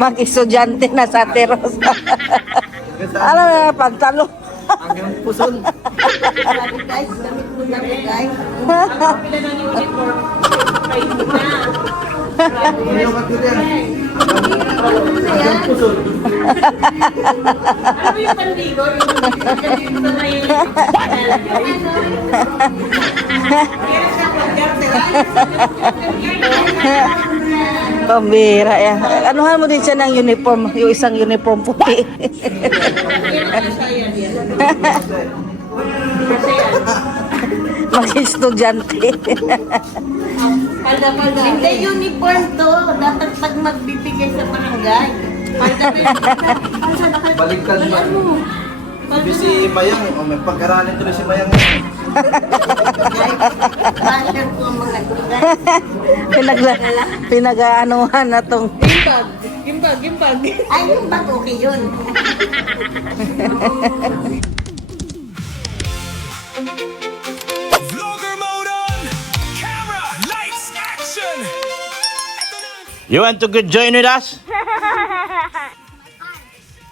Mag-estudyante na sa Teros. Ano na, pantalo. Hanggang puson. Guys, damit mo na po, guys. Pila ng uniform. Kayo na. Yung material. Hanggang puson. Ano yung panligo? Yung sa may... Pambira yan. Anuhan mo din siya ng uniform, yung isang uniform puti. Mag-estudyante. Palda. Hindi uniform to. Dapat pag magbibigay sa barangay. Baliktad man. Sabi si Mayang, may pag-aralin tuloy si Mayang. Basher po ang mga guys. Pinag-aanuhan na tong Gimbag. Ay, yung bag okay yun. Vlogger mode on! Camera, lights, action! You want to join with us?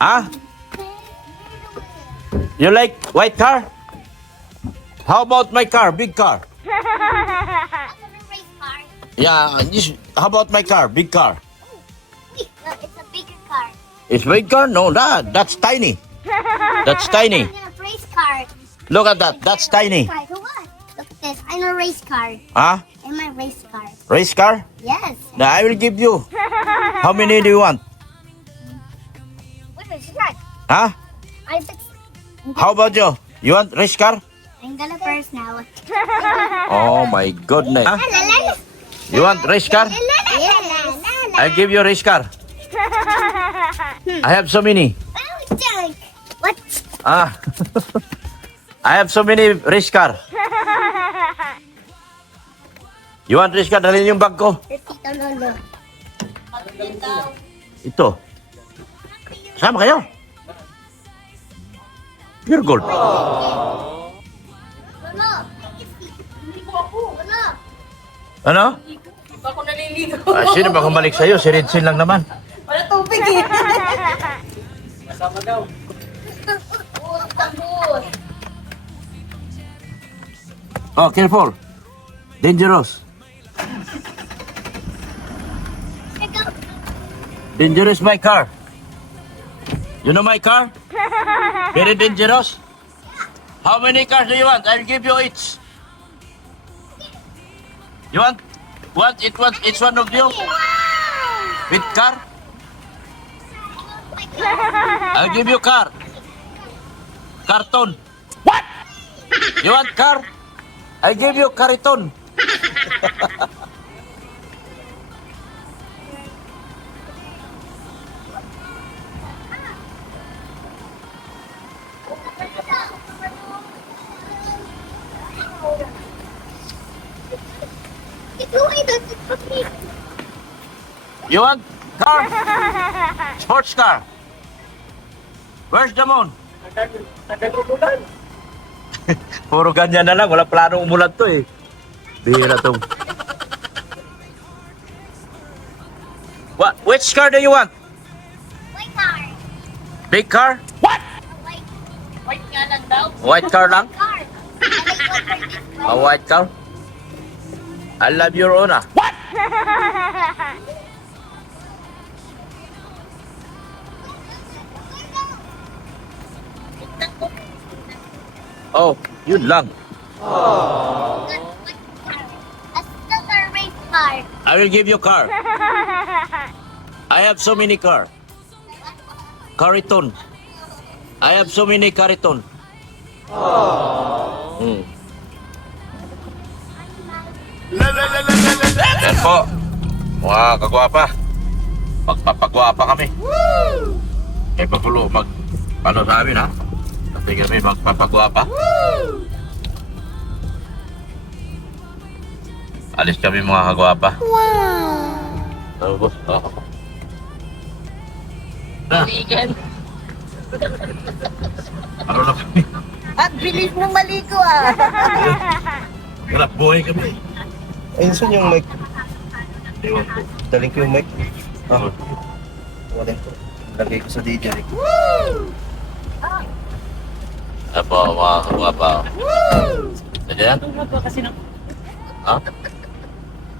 Huh? You like white car? How about my car, big car? Yeah, how about my car, big car? No, it's a bigger car. It's big car? No, that's tiny. That's tiny. I'm in a race car. Look at that, that's tiny. Car for what? Look at this. I'm a race car. Huh? In my race car. Race car? Yes. Now I will give you. How many do you want? Wait a minute, right. Huh? I fix. How about you? You want race car? I'm gonna first now. Oh my goodness. Huh? You want race car? Yes. I'll give you a race car. I have so many. Oh, junk. What? Ah. I have so many race car. You want race car? Dalhin yung bag ko. Tito Lolo. Ito. Sama kayo. Pure gold. Lolo. Lolo. Ano? Ako naliligo. Ah, sino ba kumalik sa'yo? Si Redsin lang naman. Wala tubig eh. Oh, careful. Dangerous. Dangerous my car. You know my car? Very dangerous. How many cars do you want? I'll give you each. You want? What? Each one of you? With car? I'll give you car. Carton. What? You want car? I'll give you carton. You want car? Sports car. Where's the moon? Puro ganyan na lang. Wala planong umulan to eh. Bihira to. What? Which car do you want? White car. Big car? What? White nga lang daw. White car lang? Car. I like one for this one. A white car? I love your owner. What? Oh, yun lang. A silver race car. I will give you car. I have so many car. Cariton. I have so many cariton. Hmm. Yan po. Mga kagwapa. Magpapagwapa kami. Eh, pagulo, ano sa amin ha? Kasi kami magpapagwapa. Alis kami mga kagwapa. Wow! Boss. Balikan. Ano na kami? At bilis mo maligo ah. Hirap buhay kami. Ayun, saan yung mic? Ewan ko. Daling ko yung mic. Ah, wala ko. Lagay ko sa DJ. Apo, mga kagwapa. Ganyan? Ang haba kasi ng... Ha?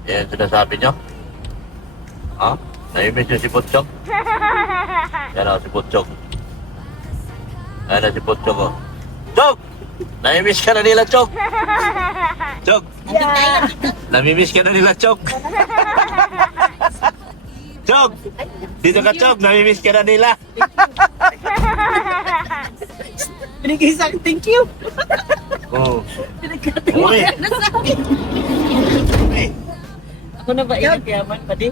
Yan sinasabi nyo? Ha? Naimiss nyo si Butchok? Yan ako si Butchok. Ayan na si Butchok oh. Chok! Naimiss ka na nila, Chok! Chok! Namimiss ka na nila, Chok! Chok! Dito ka, Chok! Namimiss ka na nila! Binigay sa akin, thank you! Oh. Pinagkatiwala na sa akin. Uy! Ako na ba ingat yaman, pati?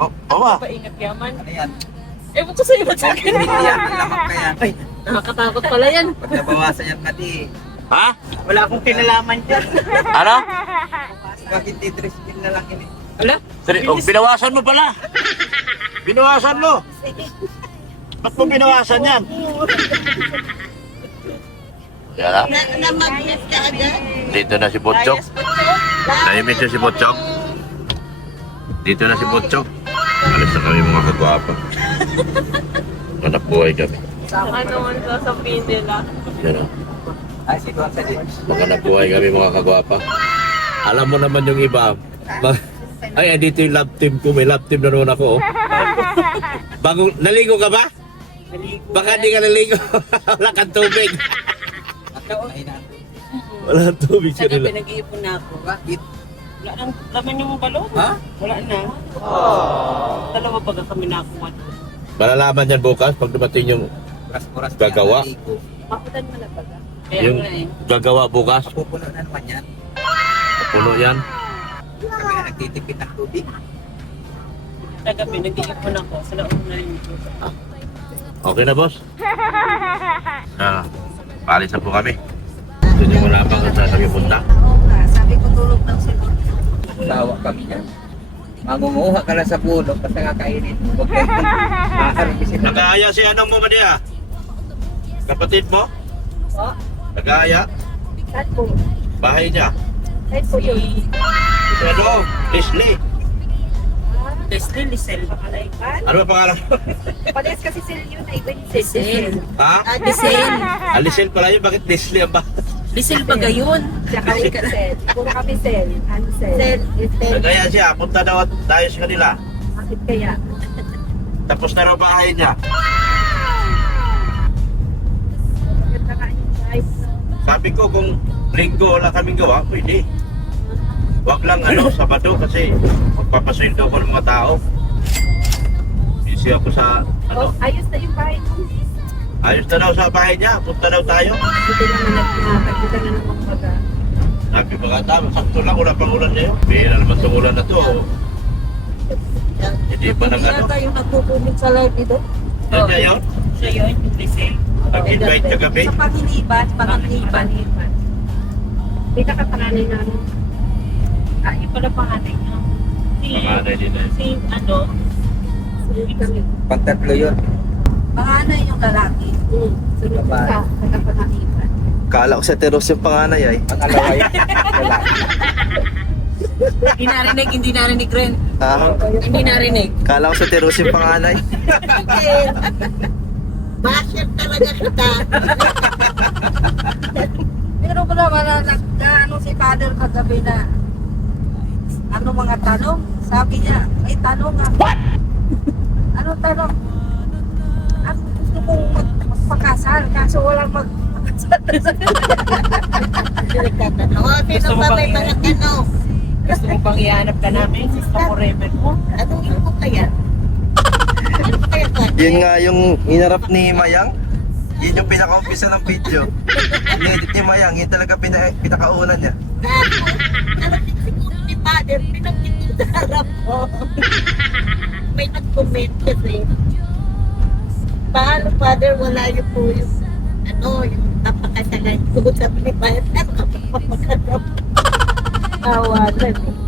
Oh, mama! Ba ingat yaman? Ayan. Ewan ko sa'yo, ba't sa akin? Lamak ka yan. Ay, nakakatakot pala yan. Pag nabawasan yan pati, Ha? wala akong kinalaman dyan. Ano? Bakit Tetris pin na lang yun eh. Wala? Oh, binawasan mo pala! Binawasan mo! Ba't mo binawasan yan? Yan ha? Na-magnet ka agad. Dito na si Butchok. Naimit na si Butchok. Dito na si Butchok. Alis na kami mga kagwapa. Anak buhay kami. Saka naman sasabihin nila. Yan ha? Ay, si Juan sa din. Mga buhay kami mga kagwapa. Alam mo naman yung iba. Ay, dito yung love team ko. May love team na naman ako. Oh. Bagong, naligo ka ba? Baka di ka naligo. Wala kang tubig. Wala kang tubig Sa kanila. gabi, nag-iipon na ako. Bakit? Wala nang laman yung balon. Ha? Wala na. Dalawa baga kami nakuha. Malalaman yan bukas pag dumating yung Oras-oras Gagawa. Makutan mo na baga. Kaya yung nga eh. gagawa bukas. Pupuno na naman yan. Puno yan. Kami na nagtitipid ng tubig. Sa gabi, nag-iipon ako. Sa launa yung Okay na, boss? Paalis na po kami. Hindi mo na bang saan kami punta? Sabi ko tulog ng silog. Sawa kami yan. Mangunguha ka lang sa puno basta kakainin mo. Huwag kayo makarimisin na. Nag-aaya si anong mo ba niya? Kapatid mo? Po? Nag-aaya? Saan po? Bahay niya? Saan po yun? Si ano? Leslie. Leslie, Lisel. Pakalaipan? Ano ba pangalan mo? Parehas kasi sila yun na iba yung Lisel. Ha? Lisel. Alisel pala yun. Bakit Leslie ang ba? Lisel ba gayon? Tsaka Sel. Puro kami Sel. Ano Sel? Lisel. Nag-aaya siya. Punta daw at tayo sa kanila. Bakit kaya? Tapos na raw bahay niya. Maganda nga yung guys. Sabi ko kung linggo wala kaming gawa, pwede. Wag lang ano, Sabado kasi magpapasweldo ko ng mga tao. Busy ako sa ano. Ayos na yung bahay mo. Ayos na daw sa bahay niya, punta daw tayo. Buti naman nagpapagkita na naman baga. Sabi ba nga tama, sakto lang, wala pang ulan niya. Bihira naman itong ulan na to. Hindi pa nang ano. yung nagpupunit sa live dito. Yan niya yun? Siya yun, yung Lisel. Nag-invite kagabi. Sa pangiliban, pangiliban. May nakapanganay namin. Ah, yun pala panganay niya. Panganay din eh. Si ano? Si Pantatlo yun. Panganay yung lalaki. Sunod Babae. ka, nagkapanganipan. Kala ko sa Teros yung panganay ay. Pangalawa yan. Hindi narinig, hindi narinig rin. Ha? Hindi narinig. Kala ko sa Teros yung panganay. Basher talaga kita. Pero wala ano si father kagabi na ano mga tanong? Sabi niya, may tanong nga. What? Ano tanong? Ako gusto kong magpakasal kaso walang magpakasal. Gusto mo bang mga tanong? Gusto mo bang ihanap ka namin sa forever mo? Anong ko kaya? Ano kaya ba? Yun nga yung inarap ni Mayang. Yun yung pinaka-umpisa ng video. Yung edit ni Mayang, yun talaga pinakauna niya. Ano siguro ni father, pinagkitin sa harap ko. May nag-comment kasi. Paano father, wala yung po yung ano, yung napakasalan ko. Sabi ni father, ano ka pa papaghanap? Tawanan eh.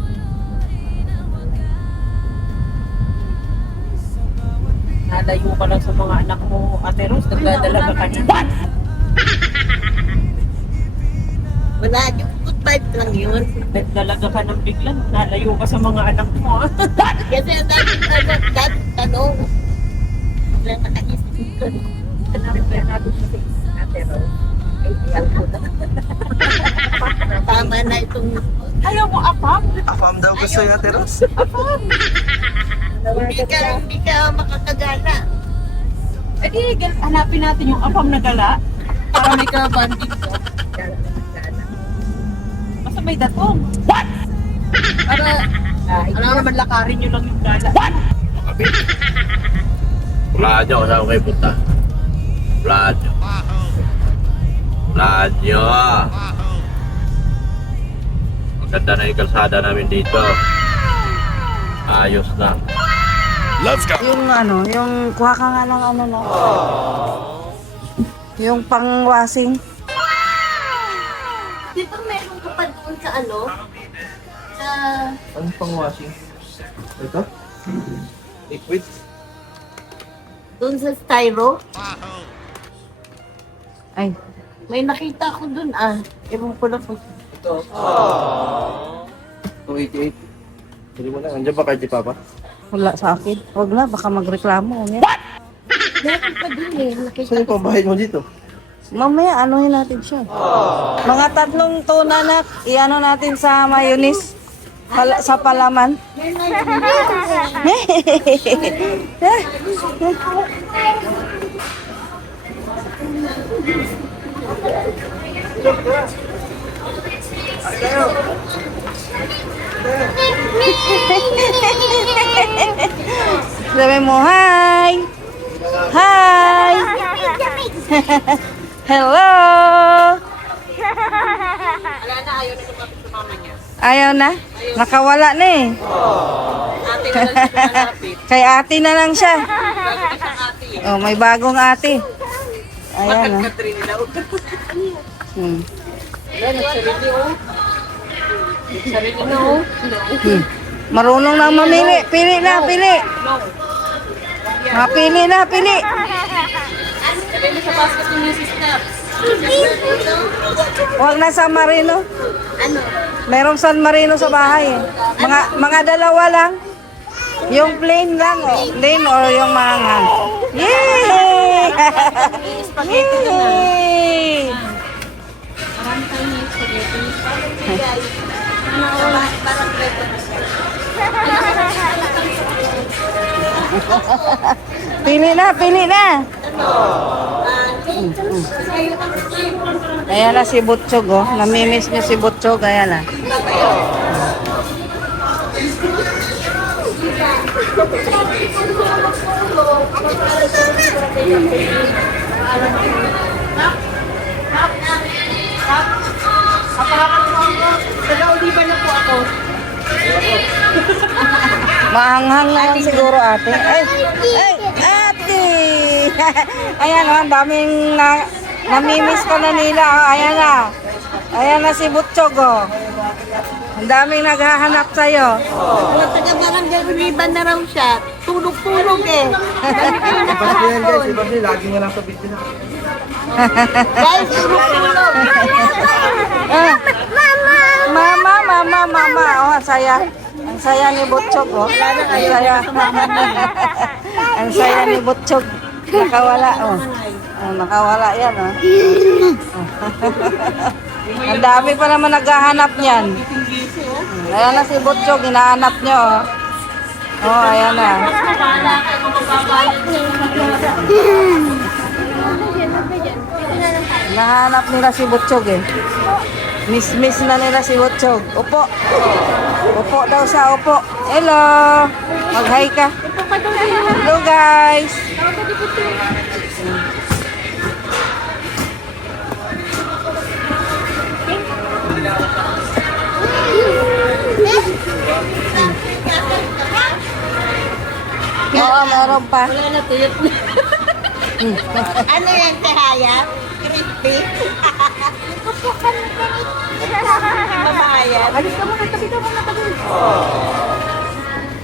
Nalayo ka lang sa mga anak mo, Ate Rose, nagdadala ka kanina. Wala yung 5 lang yun. Nagdalaga ka ng bigla, nalayo ka sa mga anak mo. Kasi ang daming tanong. Wala nakaisip ko. Tama na itong Ayaw mo apam? Afam daw gusto yung Ate Ros. hindi ka makakagana. Eh di, hanapin natin yung apam na gala. Para may ka-banding ko. Basta may datong. What? Para naman lakarin nyo lang yung gala. Makabit. Wala nyo, saan kayo punta? Wala nyo. Wala nyo. Maganda na yung kalsada namin dito. Ayos na. Let's go. Yung ano, yung kuha ka nga ng ano na. Yung pang-washing. Di ba meron ka pa doon sa ano? Sa... Ano pang washing? Ito? Liquid? Doon sa styro? Ay, May nakita ko doon ah. Ewan ko na kung... Ito. 288. Hindi mo na. Andiyan ba kay Papa? wala sa akin. Huwag na, baka magreklamo. Yan. Meron pa doon eh. Nakita Saan yung pambahay mo dito? Mamaya, anuhin natin siya. Mga 3 tuna na, iano natin sa mayonnaise. Sa palaman. Sabi mo, hi! Hi! Hello! Wala na, ayaw na lumapit sa mama niya. Ayaw na? Nakawala na eh. Ate na lang siya malapit. Kay ate na lang siya. Bago na siyang ate. Oh, may bagong ate. Ayan oh. Catherine daw. Hmm. Wala, nagsarili oh. Nagsarili na oh. Hmm. Marunong na mamili. Pili na, pili. No. Pili na, pili. Sabi mo sa basket yung Mrs. Snaps. Huwag na San Marino. Ano? Merong San Marino sa bahay eh. Mga dalawa lang. Yung plain lang oh. Plain or yung maanghang. Yay! Spaghetti ka na. Yay! Marami tayong yung spaghetti. Parang preto na siya. Pili na, pili na. Ayan na si Butchog oh. Namimiss niya si Butchog. Ayan na. Nag-audiban na po ako. Maanghang na lang siguro ate. Ay, ate! Ayan oh, ang daming namimiss ka na nila. Oh. Ayan na. Ayan na si Butchog oh. Ang daming naghahanap sa'yo. Mga taga-barangay Riban na raw siya. Tulog-tulog eh. Basta yan guys. Iba siya. Lagi nga lang sa video na. Guys, tulog-tulog. Mama. Oh, ang saya. Ang saya ni Butchog oh. Ang saya. Ang saya ni Butchog. Nakawala oh. Oh, nakawala yan oh. Ang dami pa naman naghahanap niyan. Ayan na si Butchog, hinahanap niyo oh. Oh, ayan na. Nahanap nila si Butchog eh. Miss na nila si Butchog. Upo. Upo daw sa upo. Hello. Mag-hi ka. Hello guys. Oo, meron pa. Wala na tuyot na. Ano yan, Tehaya? Crispy? Mabayan. Alis ka muna, tabi ka muna, tabi.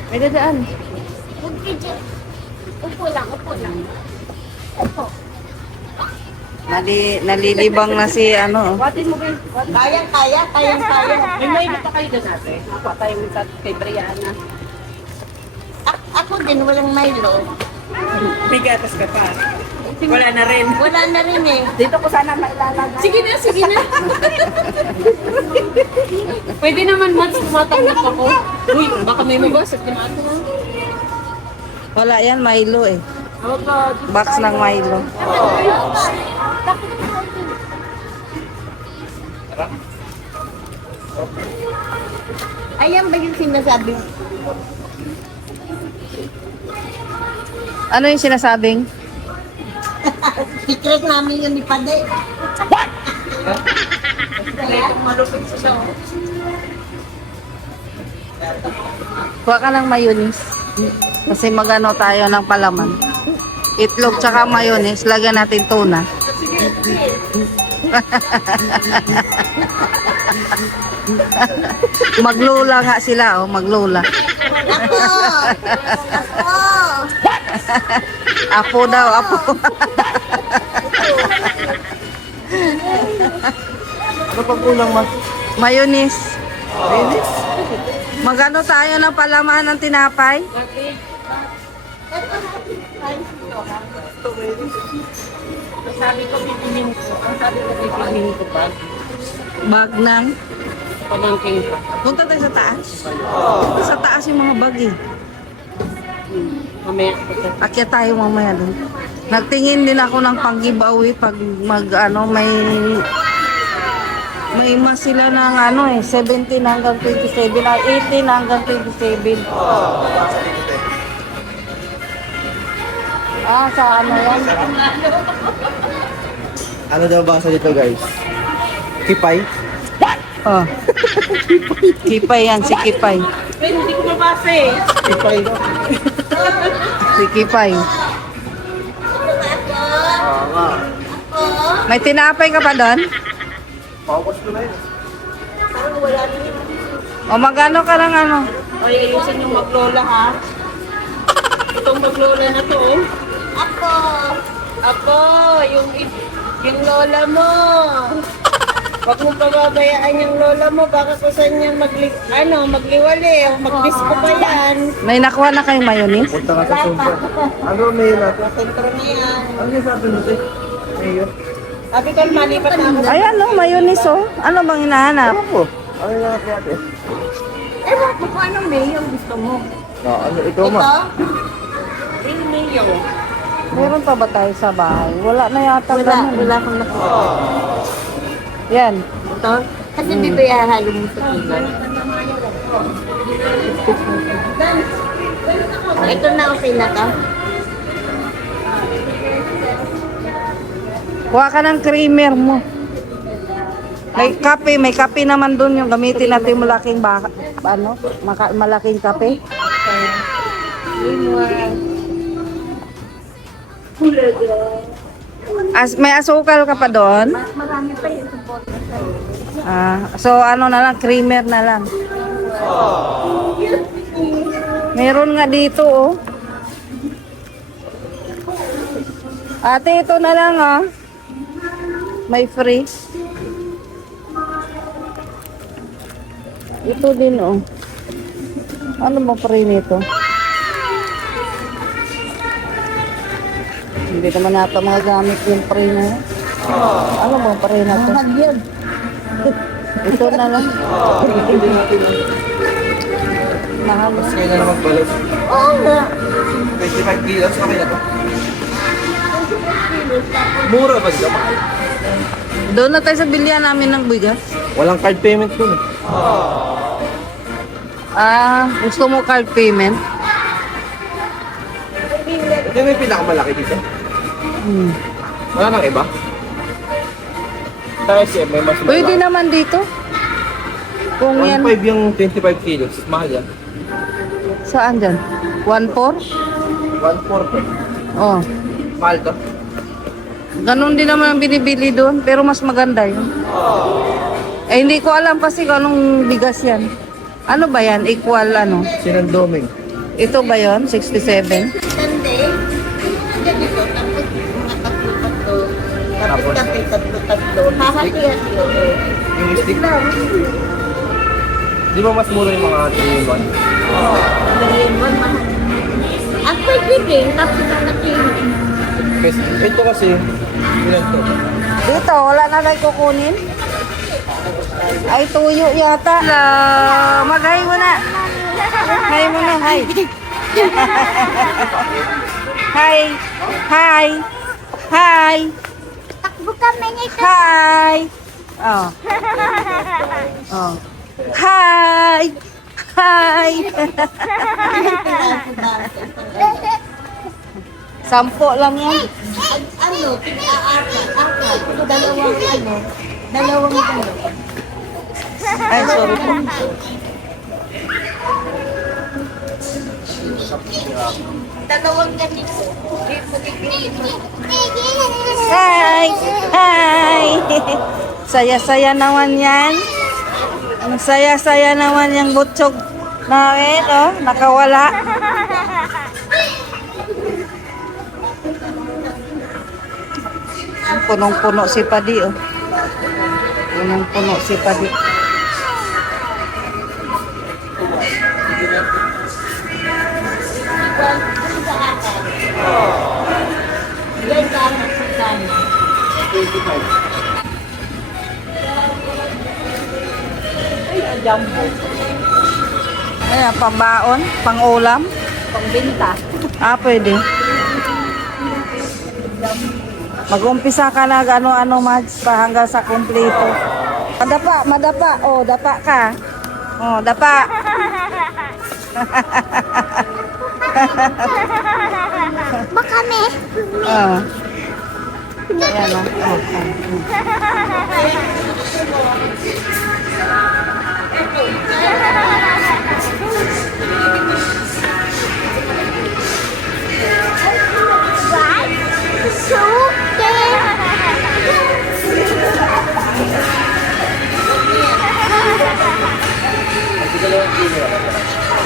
May dadaan. Upo lang, upo lang. Upo. Nalilibang na si ano. Watin mo kayo. Kayang-kaya. May may pa kayo doon ate. Ako tayo kay Brianna. Ako din, walang Milo. May gatas ka pa. Wala na rin. Wala na rin eh. Dito ko sana mailalagay. Sige na, sige na. Pwede naman mas tumatanggap ako. Uy, baka may mabasag na ako. Wala yan, Milo eh. Oh God. Box ng Milo. Ayan ba yung sinasabi? Ano yung sinasabing? Secret namin yun ni Pade. Kuha ka ng mayonnaise. Kasi magano tayo ng palaman. Itlog tsaka mayonnaise. Lagyan natin tuna. Maglula nga sila, oh. Maglula. Apo daw, apo. Ano pang kulang ma? Mayonnaise. Magano tayo ng palaman ng tinapay? Sabi ko, pipinin ko. Ang sabi ko, pipinin ko pa. Bag ng... Pamangking ko. Punta tayo sa taas. Sa taas yung mga bag eh. Mamaya ko ito. Akyat tayo mamaya doon. Nagtingin din ako ng pang-giveaway pag may mas sila ng ano eh, 17 hanggang 27, 18 hanggang 27. Ah, sa ano yan? Ano daw basa dito guys? Kipay? Oh. Kipay yan, si Kipay. Eh, hindi ko mabasa eh. Kipay daw. Si Kipay. May tinapay ka pa doon? Paubos ko na yun. O magano ka ng ano? Ay, ayusin yung maglola ha. Itong maglola na to oh. Ako, yung lola mo. Huwag mo pababayaan yung lola mo. Baka kung saan niya magliwali o magdisko pa yan. May nakuha na kayong mayonnaise? Punta nga sa sumpa. Ano may natin? Sentro na yan. Ano yung sabi mo sa'yo? Mayo? Sabi ko, malipat na ako. Ayan no, mayonnaise oh. Ano bang hinahanap? Ano po? Ano yung natin natin? Ewan ko kung anong mayo gusto mo. Ano, ikaw ma? Yung mayo. Meron pa ba tayo sa bahay? Wala na yata. Wala akong nakuha. Yan. Ito? Kasi dito ihahalo mo sa kilay. Ito na okay na to. Kuha ka ng creamer mo. May kape naman doon yung gamitin natin yung malaking malaking kape. May asukal ka pa doon? Marami pa yun sa bote. So ano na lang, creamer na lang. Meron nga dito oh. Ate, ito na lang ah. May free. Ito din oh. Ano mo free nito? Hindi naman nata magagamit yung free na yun. Ano mo free na to? Ito na lang. Mahal. Kaya na naman balot. Oo nga. 25 kilos, okay na to. Mura ba dito? Mahal? Doon na tayo sa bilya namin ng bigas. Walang card payment dun. Gusto mo card payment? Ito may pinakamalaki dito. Wala nang iba? Sa SM may mas Pwede naman dito. Kung yan. 1.5 yung 25 kilos. Mahal yan. Saan dyan? 1.4? 1.4. Oh. Mahal to. Ganon din naman ang binibili doon. Pero mas maganda yun. Eh hindi ko alam kasi kung anong bigas yan. Ano ba yan? Equal ano? Sinandoming. Ito ba yon 67? Sunday. Ganito. Tapos makapaglupat to. Tabi-tabi, tatlo-tatlo. Hahati-hati ako. Yung stick. Di ba mas mura yung mga 3-in-1? Dalayan mahal. Ang pwede rin, tapos ang nakinig. Kasi ito kasi, ilan to? Dito, wala na tayo kukunin. Ay, tuyo yata. Hello, mag-hi mo na. Hi mo na, hi. Hi. Hi. Hi. Takbo kami nito. Hi. Oh. Oh. Hi. Hi. Sampo lang yan. Ano, pinaapat. Dalawang dalawa. Ay, sorry po. Dalawang ganito. Hi! Hi! Saya-saya naman yan. Ang saya-saya naman yung butchog namin, oh. Nakawala. Punong-puno si Padi, oh. Punong-puno si Padi. Yan ka ang magkano. Ayan, pambaon, pang-ulam. Pangbenta. Ah, pwede. Mag-umpisa ka na ano-ano, Mads, pa hanggang sa kumpleto. Madapa, madapa. Oh, dapa ka. Oh, dapa. Makami. Oh. Ayan, oh. Oh, oh. One, two,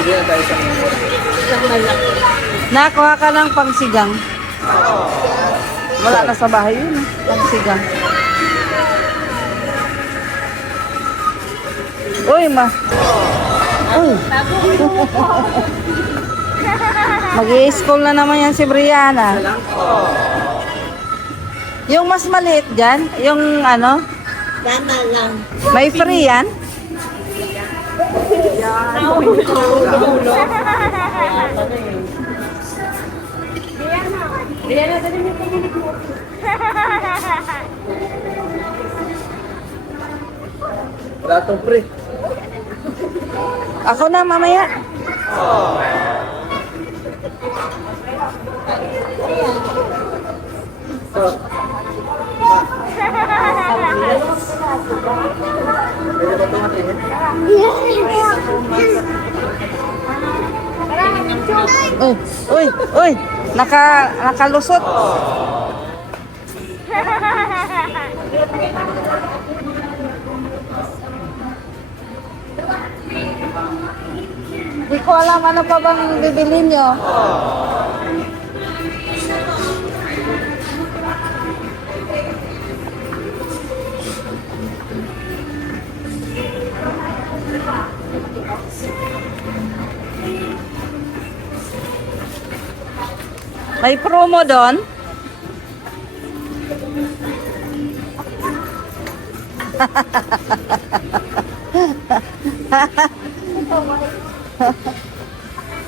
Sige na tayo sa Nakuha ka ng pangsigang. Wala na sa bahay yun, eh. Pangsigang. Uy, ma. Uy. Mag-i-school na naman yan si Brianna. Yung mas maliit dyan, yung ano, Tama lang. may free yan. Wala tong pre. Ako na mamaya. Uy, uy, uy. Nakalusot. Hindi ko alam ano pa bang bibili nyo. May promo doon.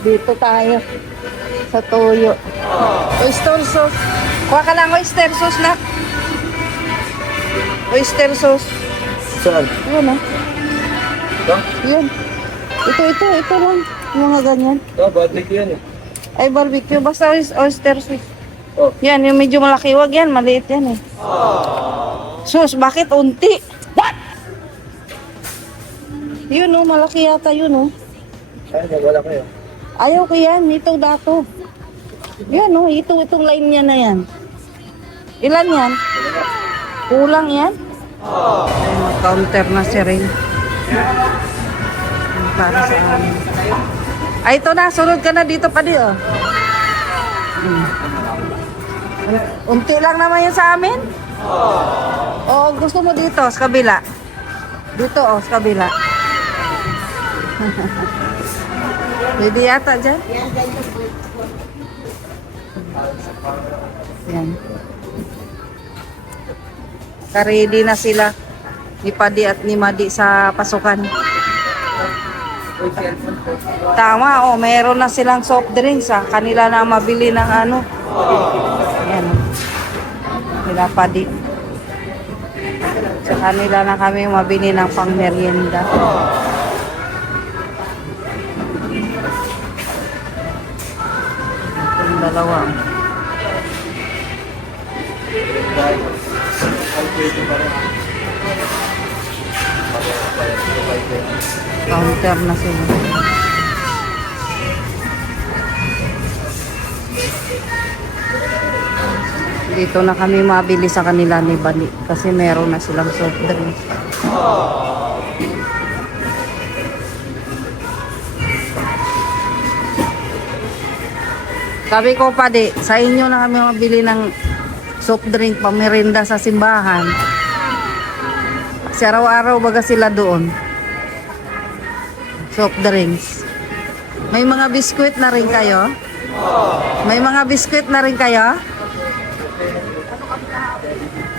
Dito tayo sa toyo. Oyster sauce. Kuha ka lang oyster sauce na. Oyster sauce. Saan? Yun, oh. Ito? Yun. Ito lang. Yung mga ganyan. Ito, barbecue yan eh. Ay, barbecue. Basta oyster sauce. Oh. Yan, yung medyo malaki. Wag yan. Maliit yan eh. Sus, bakit unti? What? Yun, oh. Malaki yata yun, oh. Ay, wala kayo. Ayaw ko yan. Ito dato. Yan, oh. Itong line niya na yan. Ilan yan? Kulang yan? Ay, mag-counter na si Ring. Para sa amin. Ay, ito na. Sunod ka na dito pa di, oh. Unti lang naman yan sa amin. Oo, gusto mo dito, sa kabila. Dito, oh, sa kabila. Pwede yata dyan. Yan. Ready na sila ni Padi at ni Madi sa pasukan. Tama, oh, mayroon na silang soft drinks, ah. Kanila na mabili ng ano. Ayan, oh. Nila Padi. Sa kanila na kami mabili ng pang-merienda. Yung dalawa. Counter na sila. Dito na kami mabili sa kanila ni Bali kasi meron na silang soft drinks. Sabi ko pa sa inyo na kami mabili ng soft drink pamerinda sa simbahan. Kasi araw-araw baga sila doon. Soft drinks. May mga biskwit na rin kayo? May mga biskwit na rin kayo?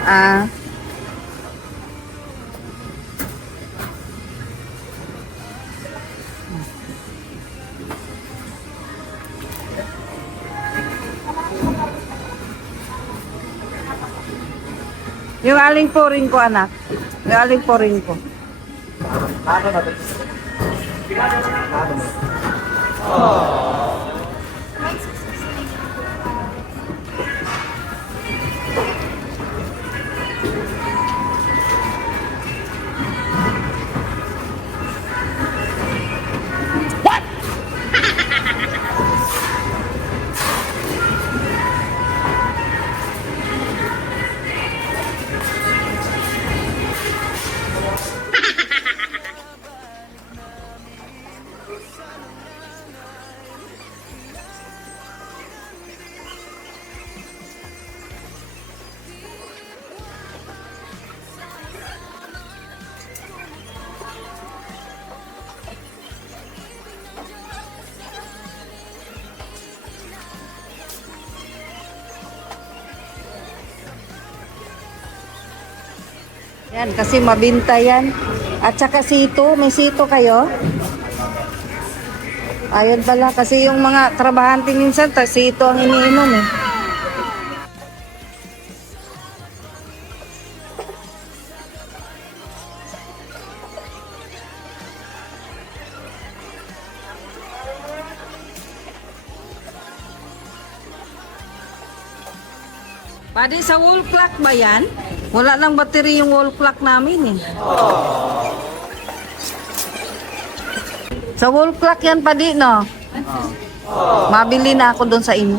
Ah. Yung aling poring ko, anak. Yung aling poring ko. Yan, kasi mabinta yan. At saka sito, may sito kayo? Ayun pala, kasi yung mga trabahante minsan, sito ang iniinom eh. Pwede sa wall clock ba yan? Wala lang battery yung wall clock namin eh. Sa wall clock yan padi, no? Mabili na ako doon sa inyo.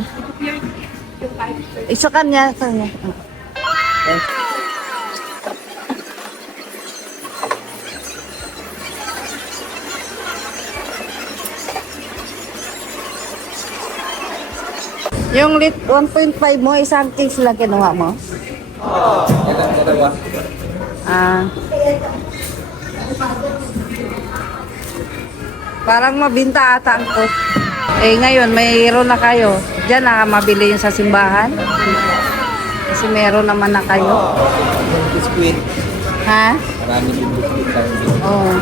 Isa kanya. Yung lit 1.5 mo, isang case lang kinuha mo? Ah. Parang mabinta ata ang cook. Eh ngayon, mayroon na kayo. Diyan na mabili yung sa simbahan. Kasi meron naman na kayo. Biskuit. Ha? Marami yung biskuit sa amin. Oo.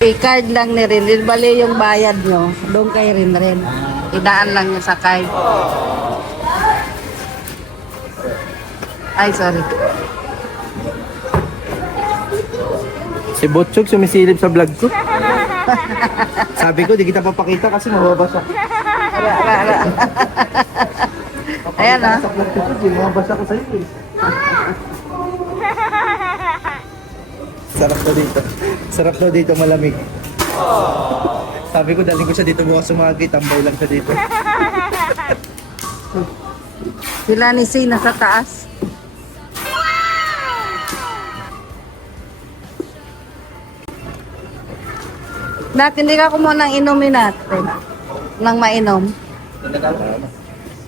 I-card lang ni Rin. Bali yung bayad nyo. Doon kay Rin. Idaan lang niya sa card. Ay, sorry. Si Butchog sumisilip sa vlog ko. Sabi ko, di kita papakita kasi mababasa. Ara. Ayan ah. Sa vlog ko, di mababasa ko sa'yo eh. Sarap daw dito. Sarap daw dito, malamig. Sabi ko, daling ko siya dito bukas sumagi, tambay lang siya dito. Sila ni Si nasa taas. Nat, hindi ka kumuha ng inumin natin. Nang mainom.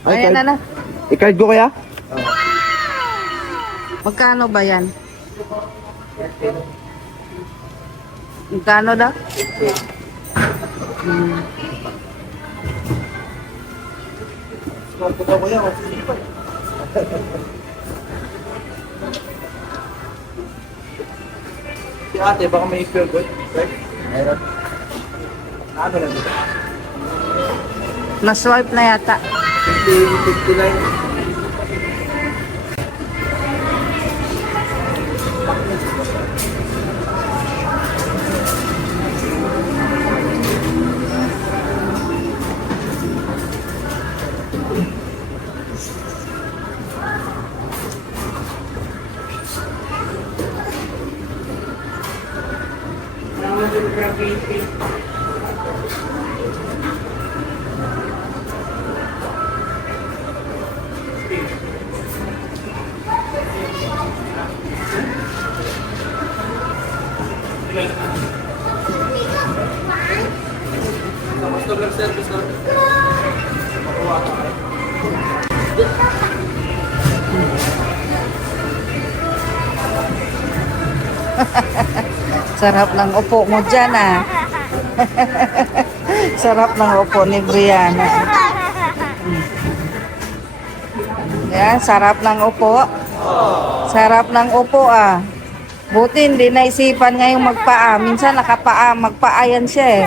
Ayan na na. I-card ko kaya? Magkano ba yan? Magkano daw? Si ate, baka may feel good. Meron. Ano lang dito? Na-swipe na yata. 59. Sarap ng upo mo dyan, ah. Sarap ng upo ni Brianna. Yan, sarap ng upo. Sarap ng upo, ah. Buti hindi naisipan ngayong magpaa. Minsan nakapaa, magpaa yan siya, eh.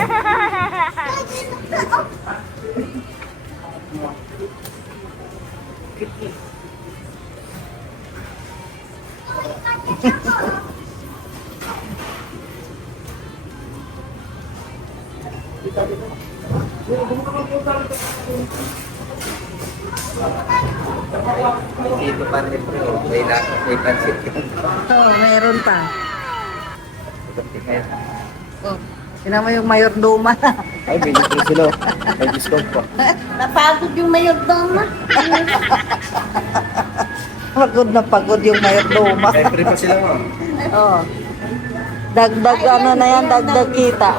Dito pa rin bro. May pansit yun. Oh, mayroon pa. Oh, tinan mo yung mayordoma. Ay, may libre sila. May discount pa. Napagod yung mayordoma. Pagod yung mayordoma. May free pa sila mo. Oh. Dagdag ano na yan, dagdag kita.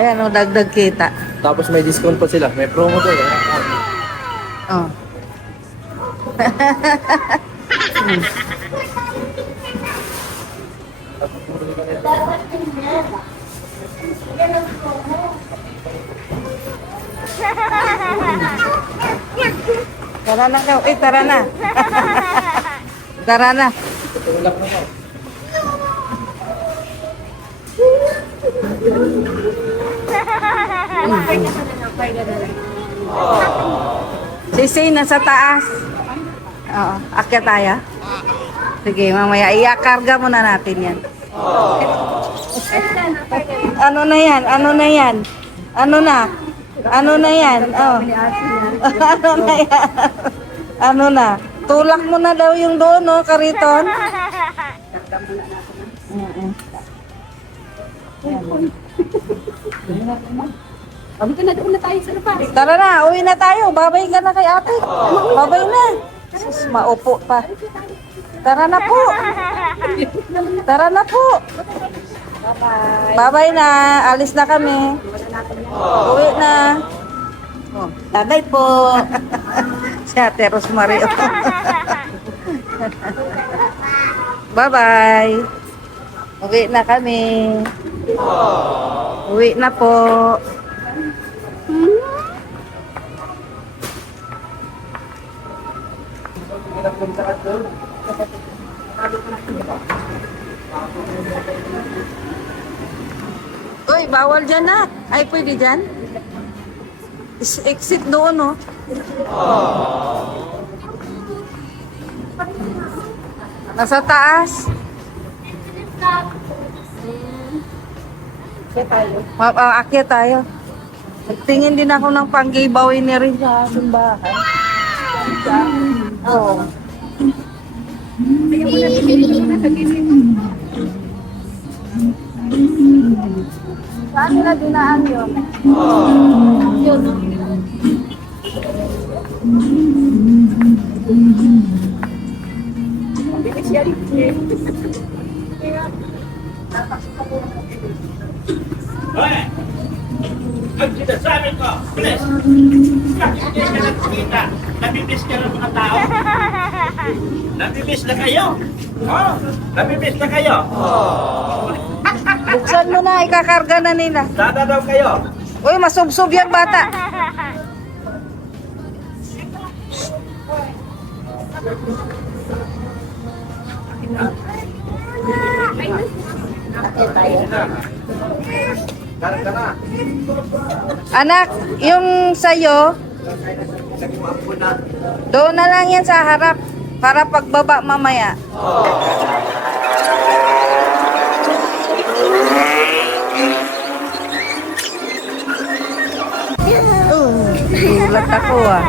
Ayan oh, dagdag kita. Tapos may discount pa sila. May promo doon. Oh. Tara na kayo. Tara na. Tara na. Tutulak na mo. Sisi, nasa taas. Oo, akyat tayo. Sige, mamaya iakarga muna natin yan. Ano na yan? Ano na yan? Ano na? Ano na yan? Oh. Ano na yan? Ano na? Tulak mo na daw yung doon, no, Kariton? Tara na, uwi na tayo. Babay ka na kay ate. Babay na. Sus, maupo pa. Tara na po. Tara na po. Babay na. Alis na kami. Uwi na. Babay po. Si Ate Rosmarie. Bye-bye. Uwi na kami. Uwi na po. Uy, bawal dyan na. Ay, pwede dyan? Exit doon, no? Nasa taas. Akyat tayo. Nagtingin din ako ng panggibawi ni rin sa simbahan. Oo. Saan nila dinaan yun? Yun. Hey! Ang sinasabi ko, please. Bakit hindi ka nagkikita? Nabibis ka ng mga tao? Nabibis na kayo? Oh, nabibis na kayo? Buksan mo na, ikakarga na nila. Sada daw kayo. Uy, masubsob yan bata. Anak, yung sayo, doon na lang yan sa harap para pagbaba mamaya. Gulat ako ah.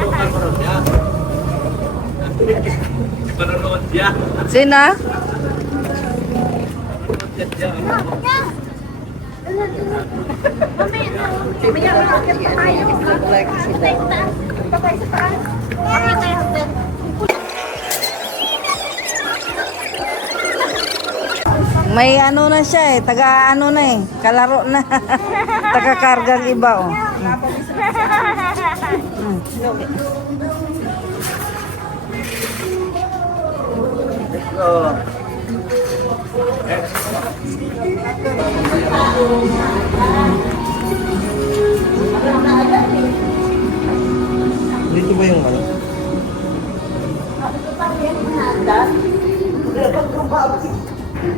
Manonood siya. Sina? May ano na siya eh, taga ano na eh, kalaro na. Taga kargang iba oh. Dito ba yung ano?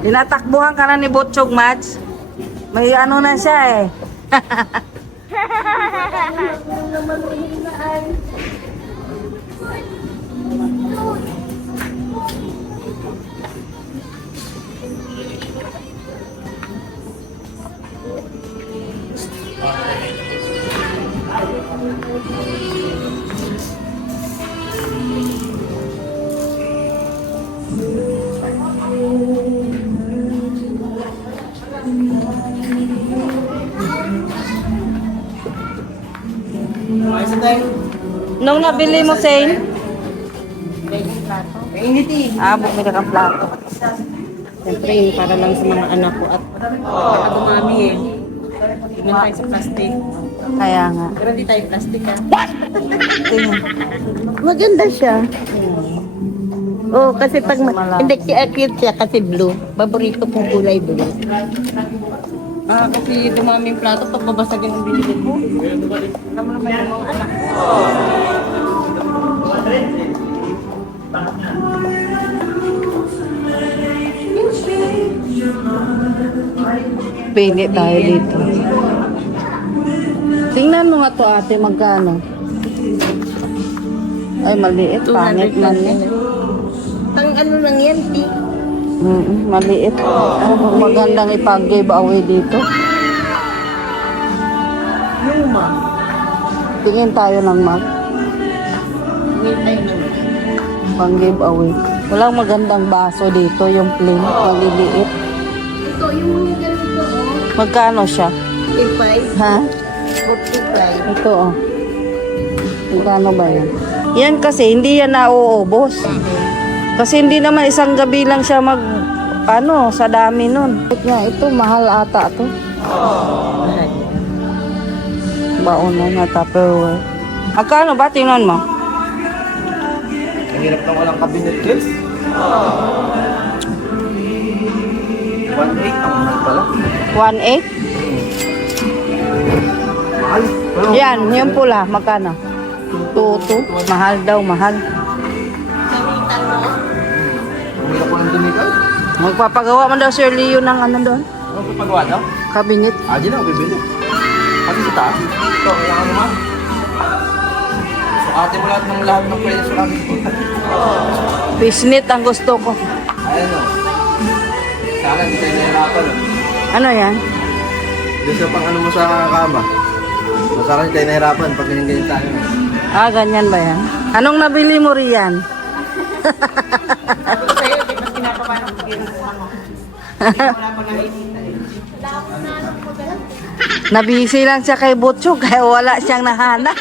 Tinatakbuhan ka na ni Butchog Match. May ano na siya eh. Nung nabili mo, Zane? Ah, bumili kang plato. Siyempre, yun para lang sa mga anak ko at baka dumami eh. Tingnan tayo sa plastic. Kaya nga. Pero di tayo plastic ha. Tingnan. Maganda siya. Oh, kasi pag Malaki. hindi cute siya kasi blue. Paborito kong kulay blue. Ah, kasi dumami yung plato pag babasagin ang binili ko. Alam mo naman yung mga anak ko. Pili tayo dito. Tingnan mo nga to ate, magkano? Ay, maliit. Pangit man yan. Pang ano lang yan, P. Maliit. Oh, magandang ipag-give away dito. Luma. Tingin tayo ng mag. May tayo naman. Pang give away. Walang magandang baso dito, yung plain, maliliit. Ito, yung ganito, oh. Magkano siya? 45. Ha? 45. Ito oh. Magkano ba yan? Yan kasi, hindi yan nauubos. Kasi hindi naman isang gabi lang siya sa dami nun. Ito, mahal ata to. Baon na Tupperware. Magkano ba? Tingnan mo. Ang hirap ng walang cabinet clips. 1.8 ang mahal pala. 1.8? Mahal. Pero Yan, yung pula. Magkano? 2.2. Mahal daw, mahal. ang hirap ko ng dumitan. Magpapagawa mo daw Sir Leo ng ano doon? Ano pa pagawa daw? Cabinet. Ah, di na ako bibili. Kasi sa taas. Ito, kaya ano ma? Sukate mo lahat ng pwede sukatin ko. Fishnet ang gusto ko. Ayan o. Sana hindi tayo nahirapan o. Ano yan? Doon sa pang ano mo sa kama. Masarap hindi tayo nahirapan pag ganyan tayo. Ah, ganyan ba yan? Anong nabili mo riyan? Sa'yo, di ba kinakabahan ang pagkira sa ano? Wala ko nakikita eh. Nabisi lang siya kay Butchog kaya wala siyang nahanap.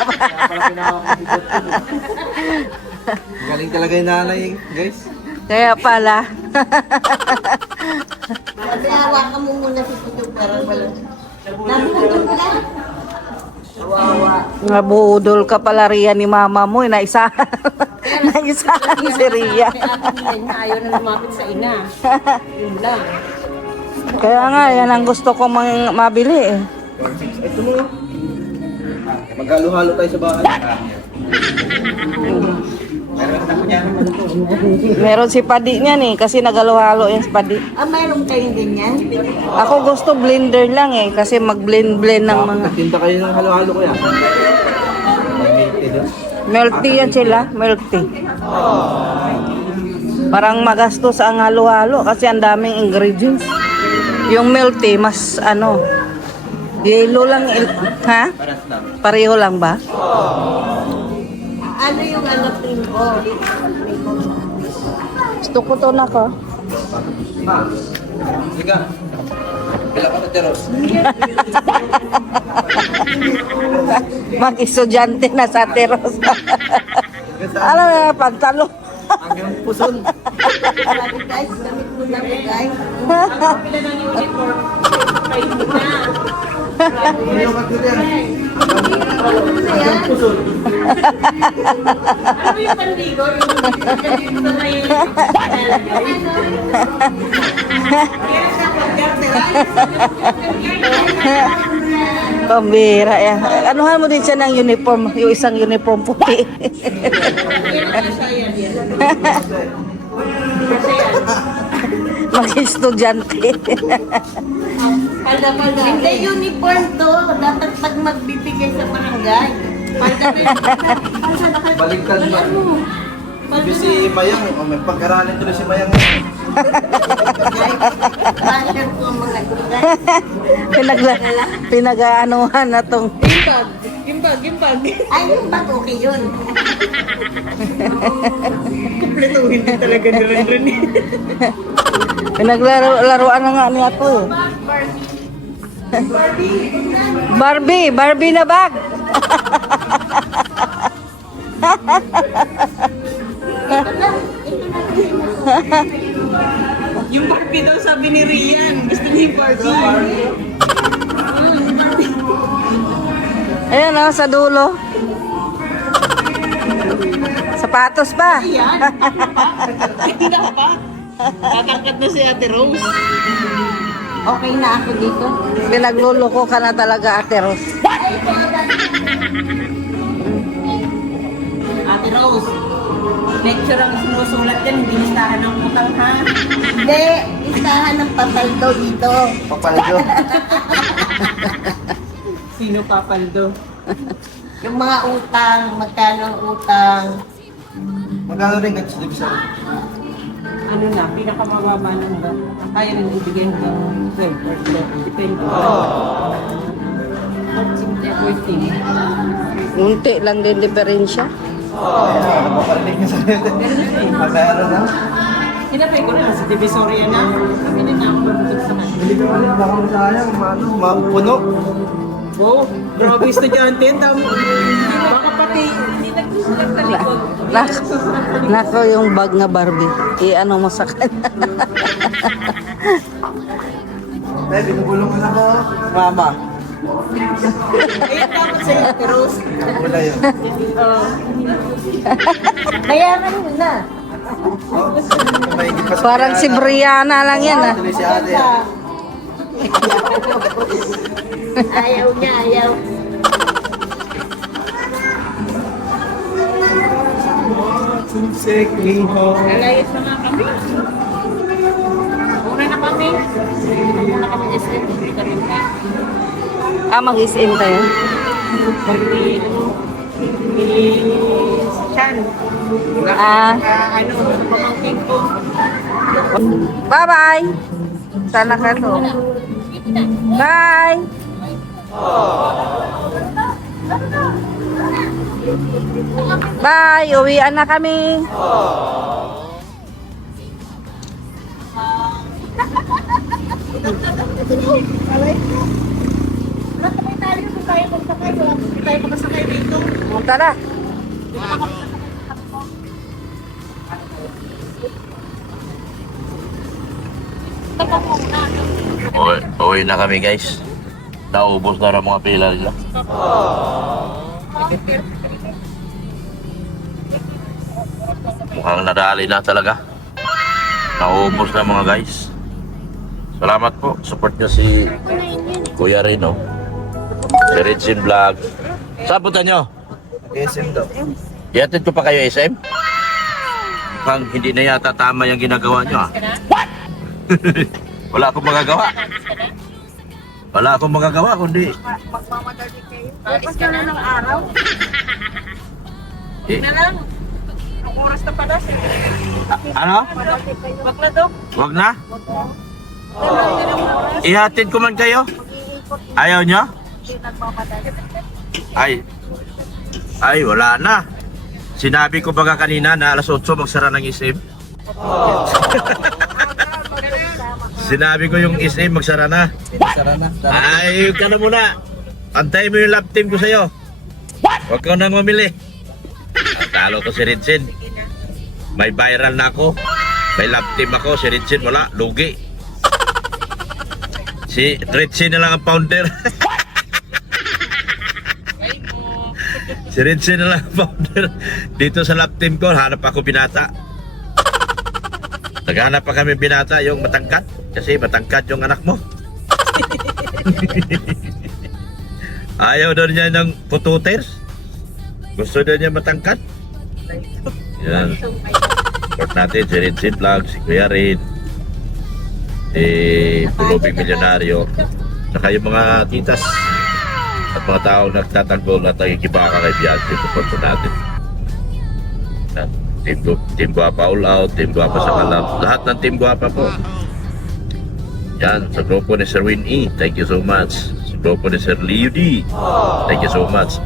Galing talaga yung nanay guys. Kaya pala. Sabi, hawakan mo muna si Puto para wala. Nabudol ka pala Ria ni mama mo. Naisahan. Naisahan si Ria. Ayaw na lumapit sa ina. Yun lang. Kaya nga, yan ang gusto ko mabili eh. Ito mo. Maghalo-halo tayo sa bahay. Meron si Padi niya eh, kasi nagalo-halo yung si Padi. Ah, mayroon kayong ganyan? Ako gusto blender lang eh, kasi mag-blend-blend ng mga... Nagtinda kayo ng halo-halo ko yan. Milk tea yan sila, milk tea. Parang magastos ang halo-halo kasi ang daming ingredients. Yung milk tea, mas ano, yellow lang, ha? Pareho lang ba? Ano yung alapin ko? Gusto ko to na ko. Sige. Kailan ka na teros? Mag-estudyante na sa teros. Alam na, pantalo. Hanggang puson. Guys, damit mo na po guys. Pila ng uniform. Kayo na. Ano ka yan? Hanggang puson. Ano yung panligo? Yung na may... Pambira yan. Anuhan mo din siya ng uniform, yung isang uniform puti. Mag-estudyante. Palda. Hindi uniform to. Dapat pag magbibigay sa barangay. Palda na yun. Baliktad ba? Sabi si Mayang, may pag-aralin tuloy si Mayang. Basher ko ang mga guys. Pinag-aanuhan na tong Gimbag. Ay, yung bag okay yun. Kumpletuhin din talaga ni Ren. pinaglaro-laruan na nga niya to. Barbie na bag. Yung Barbie daw sabi ni Rian. Gusto niya yung Barbie. Ayan o, sa dulo. Sapatos pa. Yan. Hindi na pa. Tatangkat na si Ate Rose. Okay na ako dito. Pinagluloko ka na talaga, Ate Ros. Ate Rose, lecture ang sinusulat yan. Hindi listahan ng utang ha. Hindi, listahan ng papaldo dito. Papaldo. Sino papaldo? Yung mga utang, magkano ang utang. Magkano rin ka sa division? Ano na, pinakamababa ng ba? Kaya rin ibigay ng 12 or 12. Depende. Everything. Unti lang din diferensya. Napaparinig niya sa nete. Masayaro na. Kinapay ko na sa Divisoria na. Kami na ako mabukod sa kanila. Hindi ko alam, baka masayang, mapuno. Oh, grabe estudyante. Baka pati hindi nagsusulat sa likod. Nako yung bag na Barbie. I-ano mo sa kanya. Eh, binubulungan ako. Mama. Ayun dapat sa Ate Rose. Wala yun. Bayaran mo na. Mahigit pa sa Parang si Brianna lang yan ah. tuloy si ate. Ayaw niya, ayaw. Nalayas na nga kami. Una na kami. Una kami SM. Hindi ka rin na. Mag-is-in tayo. Chan. Ah, Pamangking ko. bye-bye. Sana ka to. Bye. Bye, uwian na kami. Tara. Uwi na kami guys. Naubos na rin mga pila nila. Mukhang nadali na talaga. Naubos na mga guys. Salamat po. Support nyo si Kuya Rino. Si Richin Vlog. Saan punta nyo? SM daw. Iatid ko pa kayo SM? Mukhang hindi na yata tama yung ginagawa nyo, What? Wala akong magagawa. Wala akong magagawa kundi Magmamadali kayo. Bukas na lang ng araw. eh, Na lang. Ang oras na pala. ano? Madali kayo. Wag na daw. Wag na? Dalawa na lang oras. Ihatid ko man kayo? Mag-iikot. Ayaw nyo? Hindi nagmamadali. Ay, wala na. Sinabi ko baga kanina na alas 8 magsara ng SM. Sinabi ko yung SM magsara na. Sara na. Ay, huwag ka na muna. Antay mo yung lap team ko sa'yo. Huwag ka nang mamili. Talo ko si Ritsin. May viral na ako. May lap team ako. Si Ritsin wala. Lugi. Si Ritsin na lang ang founder. Si Ritsin na lang ang founder. Dito sa lap team ko, hanap ako binata. Naghanap pa kami binata, yung matangkad. Kasi matangkad yung anak mo. Ayaw daw niya ng pututers. Gusto daw niya matangkad. Yan. Support natin si Ritsin Vlog, si Kuya Rin, si Pulubing Milyonaryo, saka yung mga titas at mga taong nagtatanggol at nagkikibaka kay Beyonce. Support po natin. Yan. Team Guapa All Out, Team Guapa sa Kalab. Lahat ng Team Guapa po. Yan, sa grupo ni Sir Win E, thank you so much. Sa grupo ni Sir Leo D, thank you so much.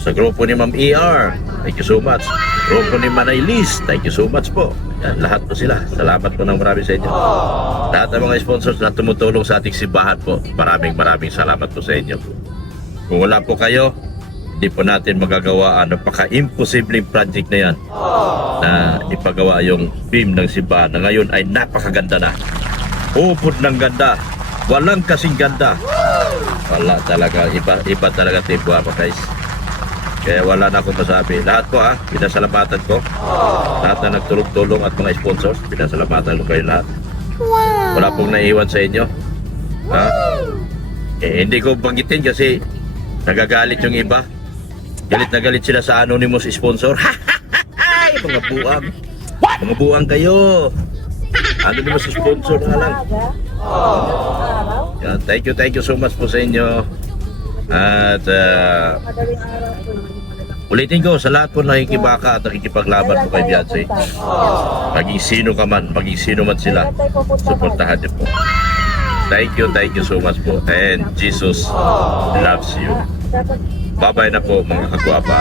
Sa grupo ni Ma'am ER, thank you so much. Sa grupo ni Manay Liz, thank you so much po. Yan, lahat po sila. Salamat po ng marami sa inyo. Lahat ng mga sponsors na tumutulong sa ating simbahan po, maraming salamat po sa inyo. Kung wala po kayo, hindi po natin magagawa ang napaka-imposibleng project na yan na ipagawa yung beam ng simbahan na ngayon ay napakaganda na. Upod ng ganda. Walang kasing ganda. Wala talaga. Iba talaga Team Guapa guys. Kaya wala na akong masabi. Lahat po pinasalamatan ko. Lahat na nagtulong-tulong at mga sponsors, pinasalamatan ko kayo lahat. Wala pong naiwan sa inyo. Hindi ko banggitin kasi nagagalit yung iba. Galit na galit sila sa anonymous sponsor. Mga buang. Mga buang kayo. Anonymous sponsor na lang. Yan, thank you so much po sa inyo. At ulitin ko sa lahat po nakikibaka at nakikipaglaban po kay Beyonce. Maging sino ka man, maging sino man sila, suportahan niyo po. Thank you so much po. And Jesus loves you. Bye-bye na po mga kagwapa.